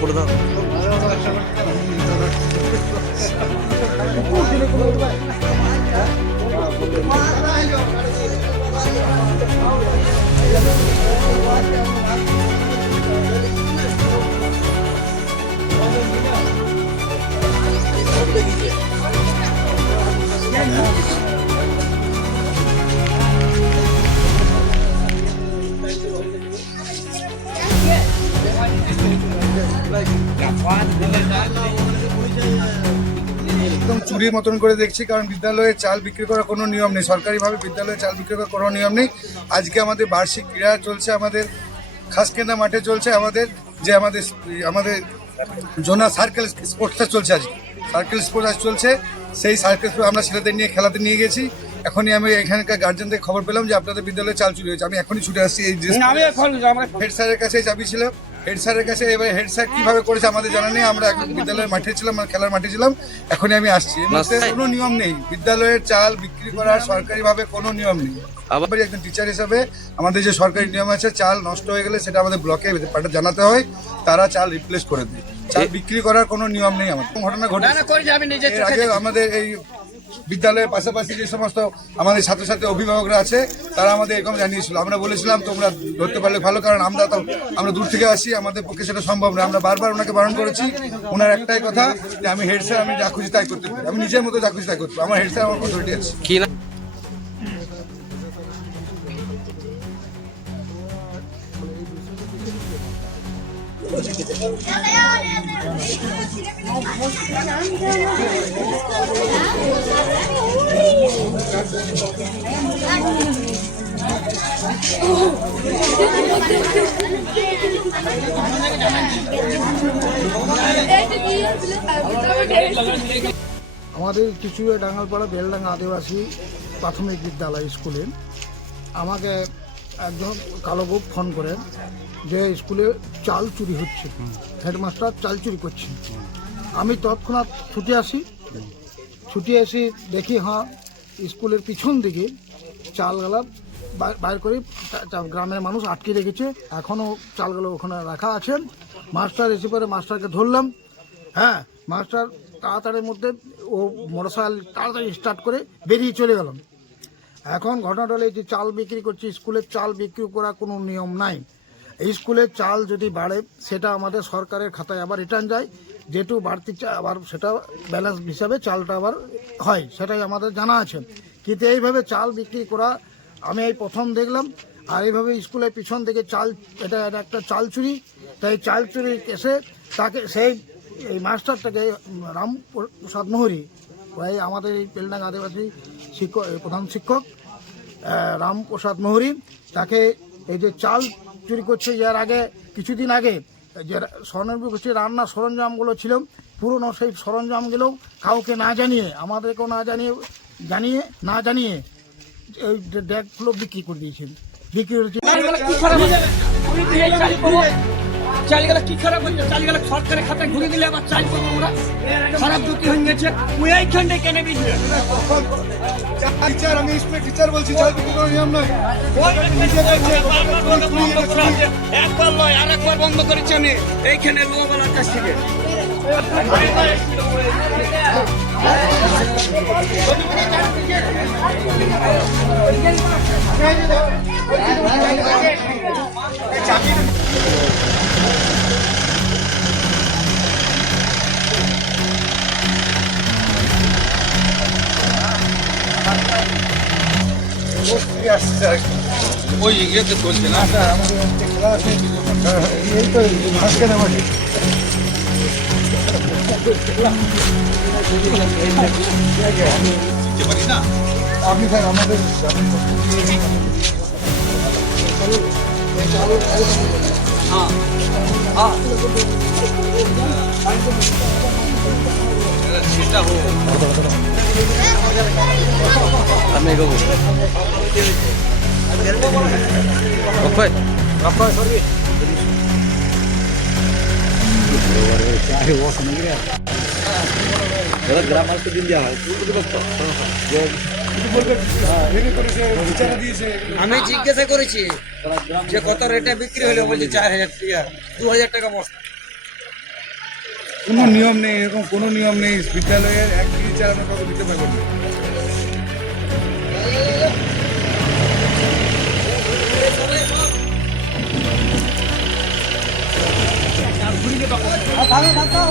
পড়ে দাও। একদম চুরির মতন করে দেখছি, কারণ বিদ্যালয়ে চাল বিক্রি করার কোনো নিয়ম নেই। সরকারিভাবে বিদ্যালয়ে চাল বিক্রি করার কোনো নিয়ম নেই। আজকে আমাদের বার্ষিক ক্রীড়া চলছে, আমাদের খাসকেন্দা মাঠে চলছে, আমাদের আমাদের জোনা সার্কেল স্পোর্টসটা চলছে। আজকে সার্কেল স্পোর্টস আজ চলছে। সেই সার্কেল আমরা ছেলেদের নিয়ে খেলাতে নিয়ে গেছি। এখনই আমি এখানকার গার্জেনদের খবর পেলাম যে আপনাদের বিদ্যালয়ে চাল চুরি হয়েছে। আমি এখনই ছুটে আসছি। এই হেড স্যারের কাছে চাবি ছিল, হেড স্যারের কাছে। এবার হেড স্যার কিভাবে করেছে আমাদের জানা নেই। আমরা এখন বিদ্যালয়ের মাঠে ছিলাম, খেলার মাঠে ছিলাম। এখনই আমি আসছি। কোনো নিয়ম নেই, বিদ্যালয়ের চাল বিক্রি করার সরকারিভাবে কোনো নিয়ম নেই। আবার একজন টিচার হিসাবে আমাদের যে সরকারি নিয়ম আছে, চাল নষ্ট হয়ে গেলে সেটা আমাদের ব্লকে জানাতে হয়, তারা চাল রিপ্লেস করে দেয়। চাল বিক্রি করার কোনো নিয়ম নেই। আমাদের ঘটনা ঘটেছে এর আগে। আমাদের এই বিদ্যালয়ের পাশাপাশি যে সমস্ত আমাদের ছাত্রছাত্রী অভিভাবকরা আছে, তারা আমাদের এরকম জানিয়েছিল। আমরা বলেছিলাম তোমরা ধরতে পারলে ভালো, কারণ আমরা দূর থেকে আসি, আমাদের পক্ষে সেটা সম্ভব নয়। আমরা বারবার ওনাকে বারণ করেছি। ওনার একটাই কথা যে আমি হেড স্যার, আমি যা খুশি তাই করতে পারি, আমি নিজের মতো যা খুশি তাই করতে পারি। আমার হেড স্যার আমার অথরিটি আছে। কি না আমাদের কিছুয়ে ডাঙ্গালপাড়া বেলডাঙ্গা আদিবাসী প্রাথমিক বিদ্যালয় স্কুলে আমাকে একজন কালোবুক ফোন করেন যে স্কুলে চাল চুরি হচ্ছে, হেডমাস্টার চাল চুরি করছে। আমি তৎক্ষণাৎ ছুটে আসি, দেখি হ্যাঁ স্কুলের পিছন দিকে চালগুলা বাইর করে গ্রামের মানুষ আটকে রেখেছে। এখনও চালগুলো ওখানে রাখা আছে। মাস্টার এসে পরে মাস্টারকে ধরলাম। হ্যাঁ, মাস্টার তাড়াতাড়ির মধ্যে ও মোটরসাইকেল তাড়াতাড়ি স্টার্ট করে বেরিয়ে চলে গেলাম। এখন ঘটনাটা হলো যে চাল বিক্রি করছি, স্কুলের চাল বিক্রি করার কোনো নিয়ম নাই। এই স্কুলের চাল যদি বাড়ে সেটা আমাদের সরকারের খাতায় আবার রিটার্ন যায়, যেটু বাড়তি আবার সেটা ব্যালেন্স হিসাবে চালটা আবার হয়, সেটাই আমাদের জানা আছে। কিন্তু এইভাবে চাল বিক্রি করা আমি এই প্রথম দেখলাম। আর এইভাবে স্কুলের পিছন থেকে চাল, এটা একটা চাল চুরি। তাই চাল চুরি কেসে তাকে এই মাস্টারটাকে রামপ্রসাদ মোহরি, ওই আমাদের এই বেলডাঙ্গা আদিবাসী প্রধান শিক্ষক রামপ্রসাদ মোহরি, তাকে এই যে চাল চুরি করছে, এর আগে কিছুদিন আগে যে স্বনির্ভর গোষ্ঠীর রান্নার সরঞ্জামগুলো ছিল, পুরনো সেই সরঞ্জামগুলো কাউকে না জানিয়ে, আমাদেরকেও না জানিয়ে এই ড্যাগগুলো বিক্রি করে দিয়েছেন। বিক্রি করেছে চালগুলা কি খারাপ হচ্ছে? চালগুলা সরকারের খাতায় ঘুরে দিলে আবার চাল পাবো আমরা? খারাপ দুটি হয়ে গেছে। ওই এইখানটা কেন বিজলে টিচার, আমি টিচার বলছি, চাল বিক্রি করার নিয়ম নয়। একবার নয়, আর একবার বন্ধ করেছি আমি এইখানে লোয়াবালার কাছ থেকে। ওই ইয়েতে চলছে না, আমাদের খেলা আছে, এই তো আজকে না মাঠে। আপনি স্যার আমাদের গ্রাম মাল তো দিন দেওয়া হয়। কিছু বলবে ভেঙে করেছে বিচারা দিয়েছে আমি জিজ্ঞাসা করেছি যে কত রেটে বিক্রি হলো, বলছে 4000 টাকা, 2000 টাকা বস্তা। কোনো নিয়ম নেই, এরকম কোনো নিয়ম নেই। বিদ্যালয়ের এক কেজি চাল আমরা কত দিতে পারবেন না। ভালো থাকো,